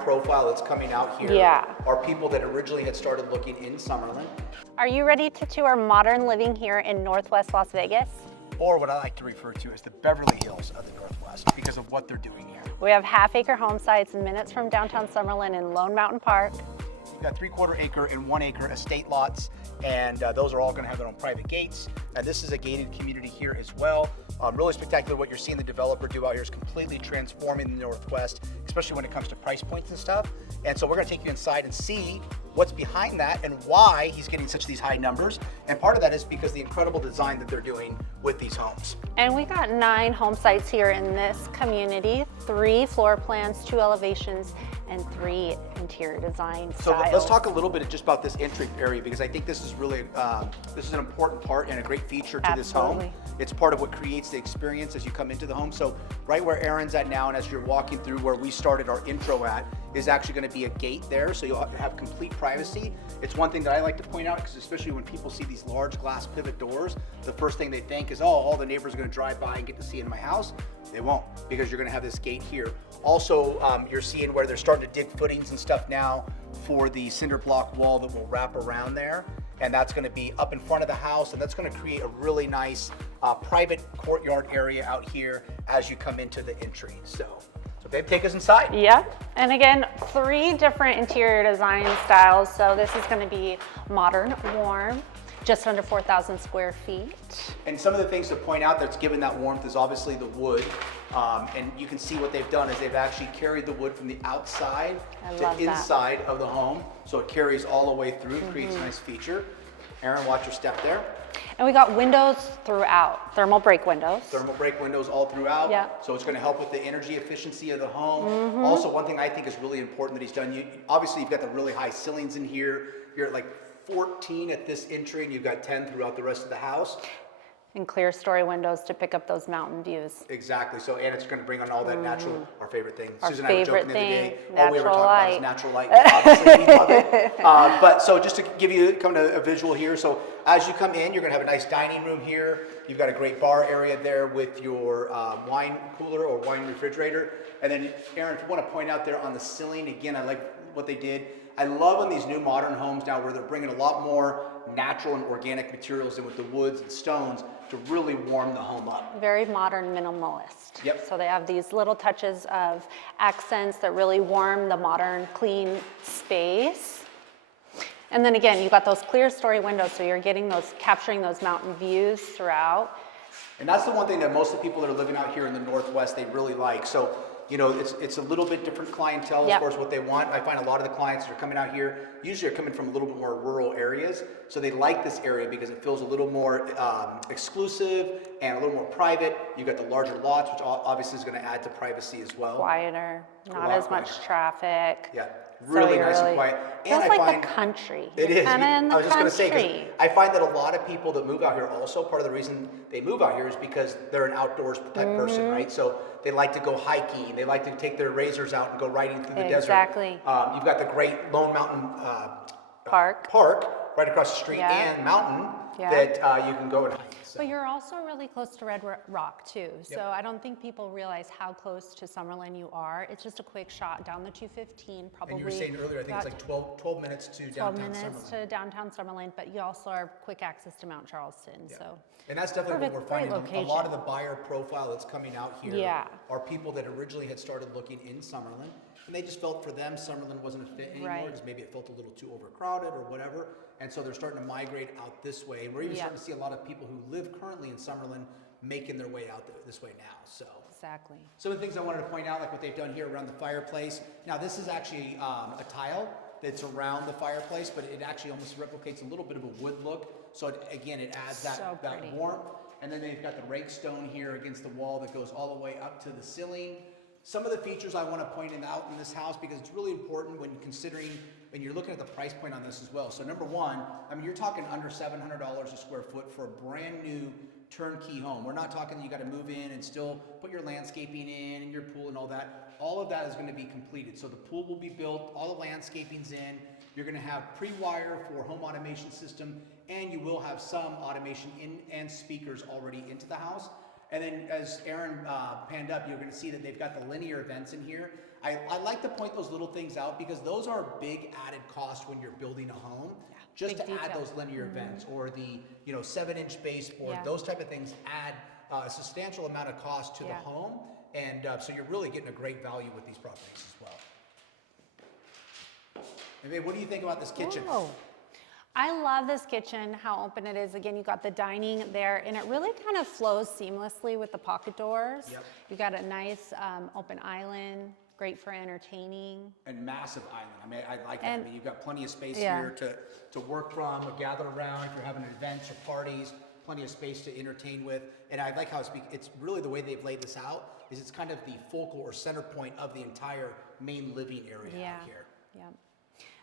profile that's coming out here are people that originally had started looking in Summerlin. Are you ready to tour modern living here in Northwest Las Vegas? Or what I like to refer to as the Beverly Hills of the Northwest because of what they're doing here. We have half-acre home sites minutes from downtown Summerlin in Lone Mountain Park. You've got 3/4 acre and 1 acre estate lots, and those are all going to have their own private gates. And this is a gated community here as well. Really spectacular. What you're seeing the developer do out here is completely transforming the Northwest, especially when it comes to price points and stuff. And so we're going to take you inside and see what's behind that and why he's getting such these high numbers. And part of that is because the incredible design that they're doing with these homes. And we got 9 home sites here in this community, 3 floor plans, 2 elevations, and 3 interior design styles. So let's talk a little bit just about this entry area, because I think this is really, this is an important part and a great feature to this home. It's part of what creates the experience as you come into the home. So right where Aaron's at now, and as you're walking through where we started our intro at, is actually going to be a gate there, so you'll have complete privacy. It's one thing that I like to point out, because especially when people see these large glass pivot doors, the first thing they think is, oh, all the neighbors are going to drive by and get to see in my house. They won't, because you're going to have this gate here. Also, you're seeing where they're starting to dig footings and stuff now for the cinder block wall that will wrap around there, and that's going to be up in front of the house, and that's going to create a really nice private courtyard area out here as you come into the entry. So babe, take us inside. Yep, and again, 3 different interior design styles. So this is gonna be modern, warm, just under 4,000 square feet. And some of the things to point out that's given that warmth is obviously the wood. And you can see what they've done is they've actually carried the wood from the outside to inside of the home. So it carries all the way through, creates a nice feature. Aaron, watch your step there. And we got windows throughout, thermal break windows. Thermal break windows all throughout. Yeah. So it's going to help with the energy efficiency of the home. Also, one thing I think is really important that he's done, obviously you've got the really high ceilings in here. You're at like 14 at this entry, and you've got 10 throughout the rest of the house. And clear story windows to pick up those mountain views. Exactly. So, and it's going to bring on all that natural, our favorite thing. Our Susan and I were joking favorite the other day. thing, All we ever natural talk about light. is natural light. Obviously, we love it. But so just to give you come to a visual here. So as you come in, you're going to have a nice dining room here. You've got a great bar area there with your wine cooler or wine refrigerator. And then, Aaron, if you want to point out there on the ceiling, again, I like what they did. I love on these new modern homes now where they're bringing a lot more natural and organic materials in with the woods and stones to really warm the home up. Very modern minimalist. Yep. So they have these little touches of accents that really warm the modern, clean space. And then again, you've got those clear story windows, so you're getting those, capturing those mountain views throughout. And that's the one thing that most of the people that are living out here in the Northwest, they really like. So, you know, it's a little bit different clientele as far as what they want. I find a lot of the clients that are coming out here usually are coming from a little bit more rural areas. So they like this area because it feels a little more exclusive and a little more private. You've got the larger lots, which obviously is going to add to privacy as well. Quieter, not as much traffic. Yeah. Really nice and quiet. Feels and like the country. It is. And I was just going to say, 'cause I find that a lot of people that move out here also, part of the reason they move out here is because they're an outdoors type person, right? So they like to go hiking. They like to take their razors out and go riding through the desert. Exactly. You've got the great Lone Mountain Park right across the street and mountain that you can go and hike. So. But you're also really close to Red Rock too. So I don't think people realize how close to Summerlin you are. It's just a quick shot down the 215, probably. And you were saying earlier, I think it's like 12 minutes to downtown 12 minutes to downtown Summerlin, but you also are quick access to Mount Charleston. So. And that's definitely what we're finding. A lot of the buyer profile that's coming out here are people that originally had started looking in Summerlin, and they just felt for them Summerlin wasn't a fit anymore because maybe it felt a little too overcrowded or whatever. And so they're starting to migrate out this way. And we're even starting to see a lot of people who live currently in Summerlin making their way out this way now. So exactly. Some of the things I wanted to point out, like what they've done here around the fireplace. Now this is actually a tile that's around the fireplace, but it actually almost replicates a little bit of a wood look. So again, it adds that warmth. And then they've got the rake stone here against the wall that goes all the way up to the ceiling. Some of the features I want to point out in this house because it's really important when considering, and you're looking at the price point on this as well. So number one, I mean, you're talking under $700 a square foot for a brand new turnkey home. We're not talking that you got to move in and still put your landscaping in and your pool and all that. All of that is going to be completed. So the pool will be built, all the landscaping's in. You're going to have pre-wire for home automation system, and you will have some automation in and speakers already into the house. And then as Aaron panned up, you're going to see that they've got the linear vents in here. I like to point those little things out because those are big added cost when you're building a home. Just big to add detail. those linear vents or the 7-inch baseboard, those type of things add a substantial amount of cost to the home, and so you're really getting a great value with these properties as well. And babe, what do you think about this kitchen? Whoa. I love this kitchen, how open it is. Again, you got the dining there, and it really kind of flows seamlessly with the pocket doors. Yep. You got a nice open island, great for entertaining. And massive island. I mean, I like that. I And- mean, you've got plenty of space Yeah. here to work from or gather around if you're having events or parties. Plenty of space to entertain with. And I like how it's really the way they've laid this out is it's kind of the focal or center point of the entire main living area out here. Yeah.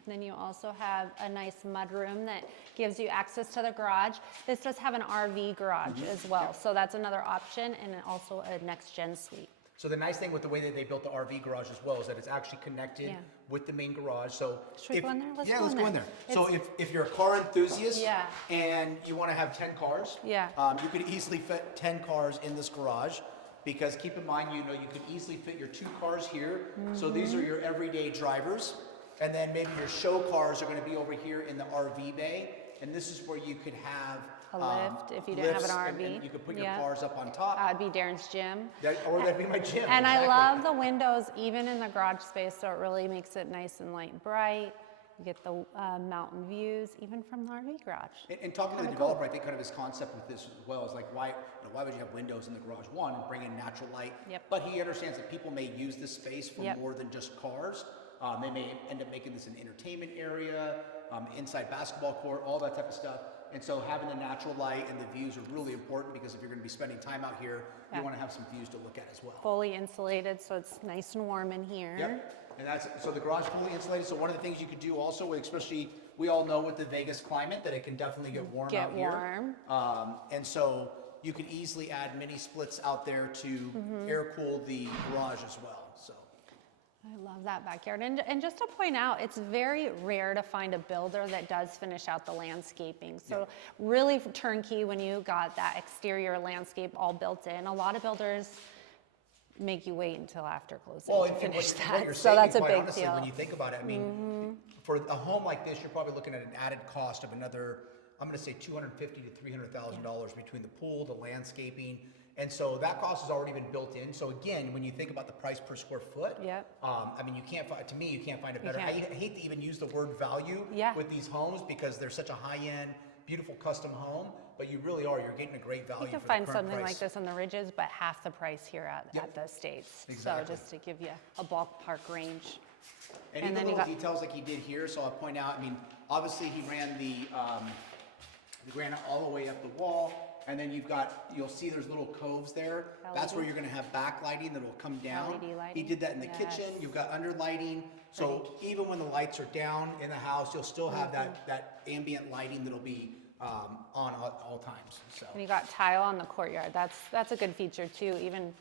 And then you also have a nice mudroom that gives you access to the garage. This does have an RV garage as well, so that's another option, and also a next-gen suite. So the nice thing with the way that they built the RV garage as well is that it's actually connected with the main garage. So Should we go in there? Let's yeah, go let's in go in there. there. So if you're a car enthusiast Yeah. and you want to have 10 cars, Yeah. you could easily fit 10 cars in this garage. Because keep in mind, you could easily fit your 2 cars here. So these are your everyday drivers. And then maybe your show cars are going to be over here in the RV bay. And this is where you could have A lift if you didn't have an lifts, RV. and you could put your Yeah. cars up on top. That would be Darren's gym. Or that'd be my gym. And I exactly. love the windows, even in the garage space, so it really makes it nice and light and bright. You get the mountain views, even from the RV garage. And talking to the developer, I think kind of his concept with this as well is like, why would you have windows in the garage? One, and bring in natural light. Yep. But he understands that people may use this space for Yep. more than just cars. They may end up making this an entertainment area, inside basketball court, all that type of stuff. And so having the natural light and the views are really important because if you're going to be spending time out here, you want to have some views to look at as well. Fully insulated, so it's nice and warm in here. Yep. And so the garage fully insulated. So one of the things you could do also, especially we all know with the Vegas climate that it can definitely get warm out here. And so you can easily add mini splits out there to air cool the garage as well. So I love that backyard. And just to point out, it's very rare to find a builder that does finish out the landscaping. So really for turnkey, when you got that exterior landscape all built in, a lot of builders make you wait until after closing to and finish what that. you're So saying, that's a quite big honestly, deal. when you think about it, I mean, for a home like this, you're probably looking at an added cost of another, I'm going to say $250,000 to $300,000 between the pool, the landscaping, and so that cost has already been built in. So again, when you think about the price per square foot, I mean, you can't find a better. I hate to even use the word value with these homes because they're such a high-end, beautiful custom home, but you really are. You're getting a great value. You can for find the current something price. like this in the Ridges, but half the price here at the Estates. Exactly. So just to give you a ballpark range. And And even then you little got- details like he did here, so I'll point out, I mean, obviously he ran the granite all the way up the wall, and then you'll see there's little coves there. That's where LED. you're gonna have backlighting that will come down. LED He lighting. did that in the Yes. kitchen, you've got under lighting, so even when the lights are down in the house, you'll still have that ambient lighting that'll be on all times, so. And you got tile on the courtyard. That's a good feature too, even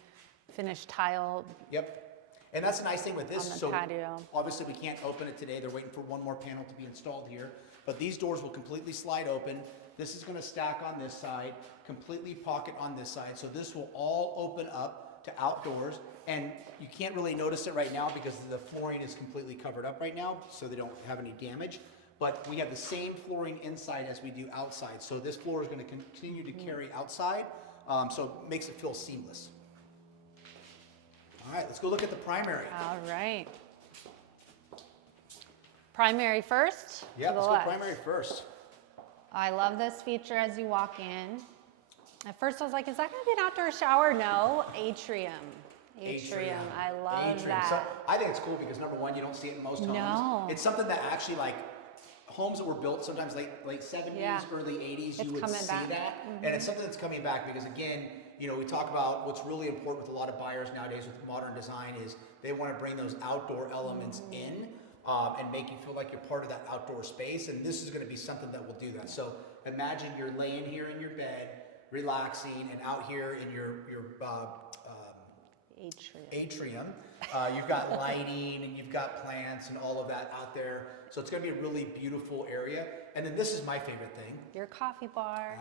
finished tile. Yep. And that's the nice thing with this. On the So patio. obviously we can't open it today. They're waiting for one more panel to be installed here. But these doors will completely slide open. This is gonna stack on this side, completely pocket on this side. So this will all open up to outdoors. And you can't really notice it right now because the flooring is completely covered up right now, so they don't have any damage. But we have the same flooring inside as we do outside. So this floor is gonna continue to carry outside, so it makes it feel seamless. All right, let's go look at the primary. All right. Primary first. Yeah, to the let's go left. primary first. I love this feature as you walk in. At first I was like, is that gonna be an outdoor shower? No, atrium. Atrium, I love Atrium. that. So I think it's cool because number one, you don't see it in most homes. No. It's something that actually like homes that were built sometimes late 70s, Yeah. early 80s, It's you would coming see back. that. And it's something that's coming back because again, we talk about what's really important with a lot of buyers nowadays with modern design is they want to bring those outdoor elements in and make you feel like you're part of that outdoor space. And this is going to be something that will do that. So imagine you're laying here in your bed, relaxing, and out here in your atrium. You've got lighting and you've got plants and all of that out there. So it's going to be a really beautiful area. And then this is my favorite thing. Your coffee bar.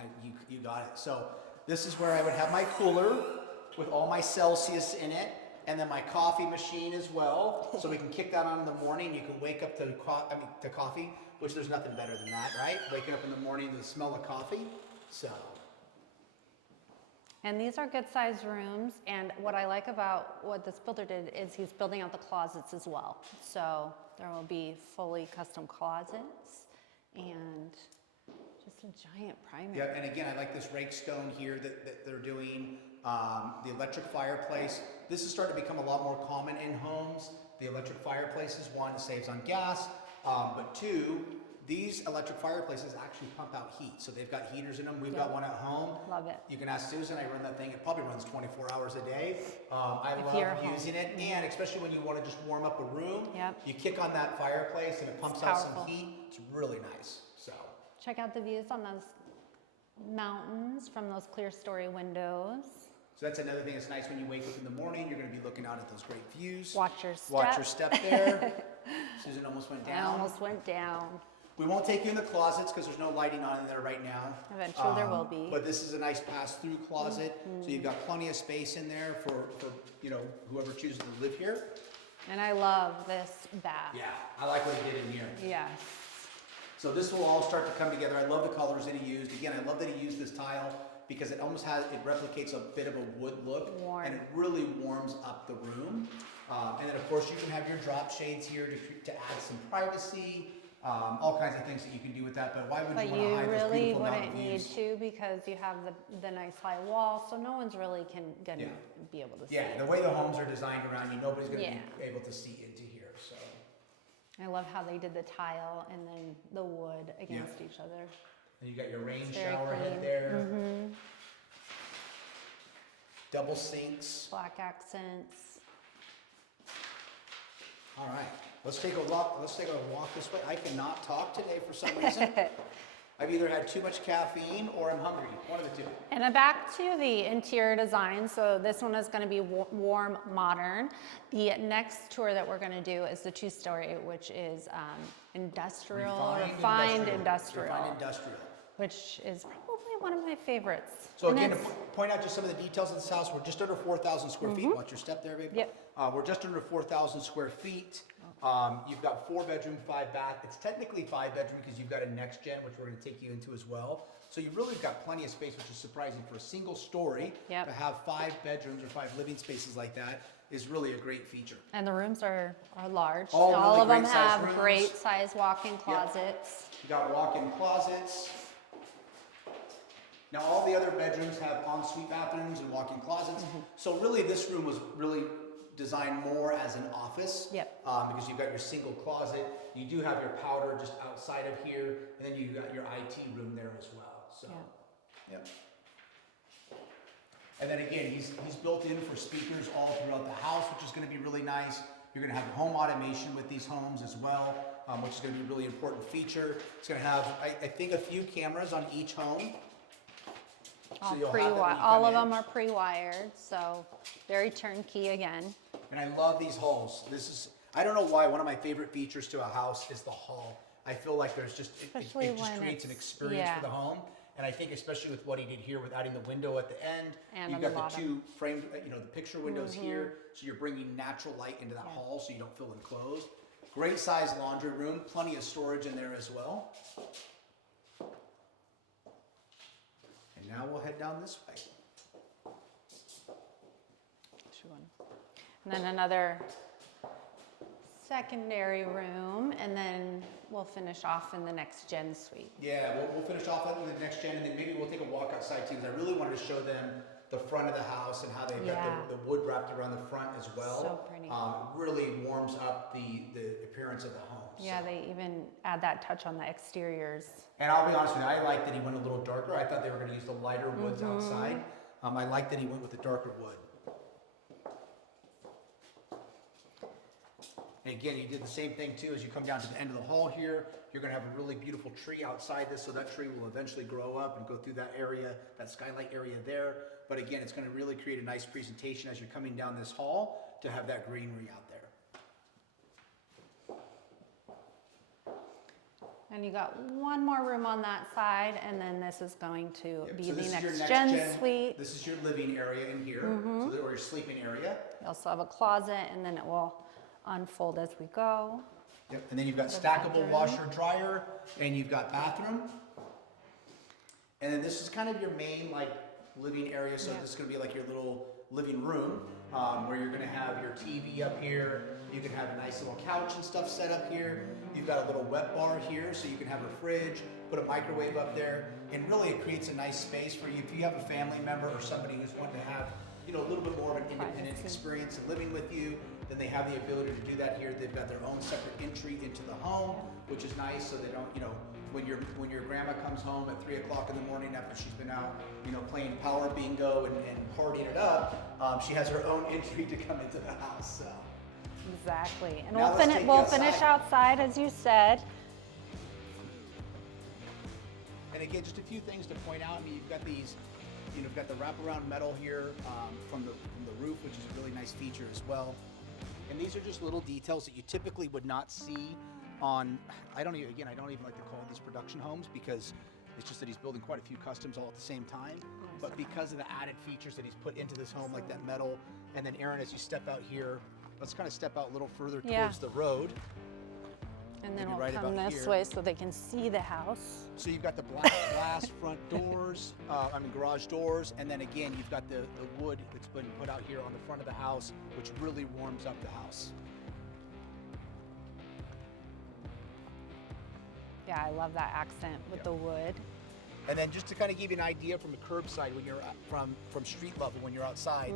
You got it. So this is where I would have my cooler with all my Celsius in it. And then my coffee machine as well, so we can kick that on in the morning. You can wake up to coffee, which there's nothing better than that, right? Waking up in the morning to the smell of coffee. So. And these are good sized rooms, and what I like about what this builder did is he's building out the closets as well. So there will be fully custom closets and just a giant primary. Yeah, and again, I like this rake stone here that they're doing. The electric fireplace. This is starting to become a lot more common in homes. The electric fireplaces, one, it saves on gas, but two, these electric fireplaces actually pump out heat. So they've got heaters in them. We've got one at home. Love it. You can ask Susan, I run that thing. It probably runs 24 hours a day. I If love you're home. using it. And especially when you want to just warm up a room, Yep. you kick on that fireplace and it pumps It's out powerful. some heat. It's really nice. So. Check out the views on those mountains from those clear story windows. So that's another thing that's nice when you wake up in the morning. You're going to be looking out at those great views. Watch your step. Watch your step there. Susan almost went down. I almost went down. We won't take you in the closets because there's no lighting on in there right now. Eventually there will be. But this is a nice pass-through closet. So you've got plenty of space in there for whoever chooses to live here. And I love this bath. Yeah, I like what he did in here. Yes. So this will all start to come together. I love the colors that he used. Again, I love that he used this tile because it replicates a bit of a wood look. Warm. And it really warms up the room. And then of course you can have your drop shades here to add some privacy. All kinds of things that you can do with that, but why would But you want to you hide this really beautiful mountain wouldn't need views? to because you have the nice high wall, so no one's really gonna Yeah. be able to see. Yeah, the way the homes are designed around you, nobody's going to Yeah. be able to see into here. So, I love how they did the tile and then the wood against each other. and you got your rain It's very shower head clean. there, double sinks. Black accents. All right, let's take a walk. Let's take a walk this way. I cannot talk today for some reason. I've either had too much caffeine or I'm hungry. One of the two. And back to the interior design. So this one is going to be warm, modern. The next tour that we're going to do is the 2-story, which is industrial, refined industrial, which is probably one of my favorites. So And again, to it's- point out just some of the details of this house, we're just under 4,000 square feet. Watch your step there, babe. Yep. We're just under 4,000 square feet. You've got 4 bedroom, 5 bath. It's technically 5 bedroom because you've got a next gen, which we're going to take you into as well. So you really got plenty of space, which is surprising for a single story. Yep. To have 5 bedrooms or 5 living spaces like that is really a great feature. And the rooms are large. All really of them great size have rooms. great size walk-in closets. You got walk-in closets. Now all the other bedrooms have ensuite bathrooms and walk-in closets. So really this room was really designed more as an office. Yep. Because you've got your single closet. You do have your powder just outside of here. And then you've got your IT room there as well. So, yep. And then again, he's built in for speakers all throughout the house, which is going to be really nice. You're going to have home automation with these homes as well, which is going to be a really important feature. It's going to have, I think, a few cameras on each home. So you'll have that when you All come of in. them are pre-wired, so very turnkey again. And I love these halls. I don't know why, one of my favorite features to a house is the hall. I feel like there's just, Especially it just when creates an it's- experience yeah. for the home. And I think especially with what he did here with adding the window at the end, And you've on the got the bottom. 2 framed, the picture windows here. So you're bringing natural light into that hall so you don't feel enclosed. Great size laundry room, plenty of storage in there as well. And now we'll head down this way. And then another secondary room, and then we'll finish off in the next gen suite. Yeah, we'll finish off on the next gen, and then maybe we'll take a walk outside too, because I really wanted to show them the front of the house and how they've Yeah. got the wood wrapped around the front as well. So pretty. It really warms up the appearance of the home. Yeah, so. they even add that touch on the exteriors. And I'll be honest with you, I like that he went a little darker. I thought they were going to use the lighter woods outside. I like that he went with the darker wood. And again, you did the same thing too. As you come down to the end of the hall here, you're going to have a really beautiful tree outside this, so that tree will eventually grow up and go through that area, that skylight area there. But again, it's going to really create a nice presentation as you're coming down this hall to have that greenery out there. And you got one more room on that side, and then this is going to be So the this is your next gen suite. This is your living area in here, or your sleeping area. You also have a closet, and then it will unfold as we go. Yep, and then you've got stackable washer dryer, and you've got bathroom. And then this is kind of your main like living area, so this is gonna be like your little living room, where you're gonna have your TV up here. You can have a nice little couch and stuff set up here. You've got a little wet bar here, so you can have a fridge, put a microwave up there, and really it creates a nice space for you. If you have a family member or somebody who's wanting to have, you know, a little bit more of an independent experience in living with you, then they have the ability to do that here. They've got their own separate entry into the home, which is nice, so they don't, you know, when your grandma comes home at 3 o'clock in the morning after she's been out, you know, playing power bingo and partying it up, she has her own entry to come into the house. So. Exactly, and Now we'll finish outside, as you said. And again, just a few things to point out. I mean, you've got these, you know, you've got the wraparound metal here from the roof, which is a really nice feature as well. And these are just little details that you typically would not see on. I don't even like to call these production homes because it's just that he's building quite a few customs all at the same time. But because of the added features that he's put into this home, like that metal, and then Aaron, as you step out here, let's kind of step out a little further towards the road. And then Maybe we'll right come about this here. way so they can see the house. So you've got the black glass front doors, garage doors, and then again, you've got the wood that's been put out here on the front of the house, which really warms up the house. Yeah, I love that accent with the wood. And then just to kind of give you an idea from a curbside, when you're from street level, when you're outside,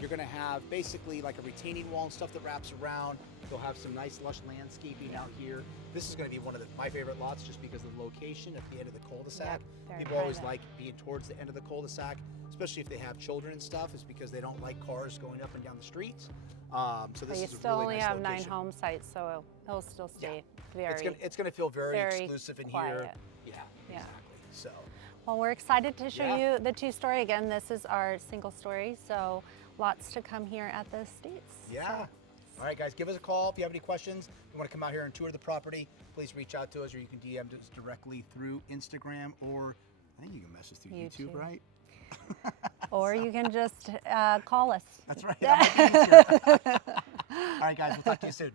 you're going to have basically like a retaining wall and stuff that wraps around. You'll have some nice lush landscaping out here. This is going to be one of my favorite lots just because of the location at the end of the cul-de-sac. People always like being towards the end of the cul-de-sac, especially if they have children and stuff. It's because they don't like cars going up and down the streets. So this But you is a still really only nice have location. 9 home sites, so it'll still stay very. It's going to feel very exclusive in quiet. here. Yeah, exactly. So. Well, we're excited to show you the 2-story. Again, this is our single story, so lots to come here at the Estates. Yeah. So. All right, guys, give us a call if you have any questions. If you want to come out here and tour the property, please reach out to us, or you can DM us directly through Instagram, or I think you can message through YouTube, right? Or you can just call us. That's right. That might be easier. All right, guys, we'll talk to you soon.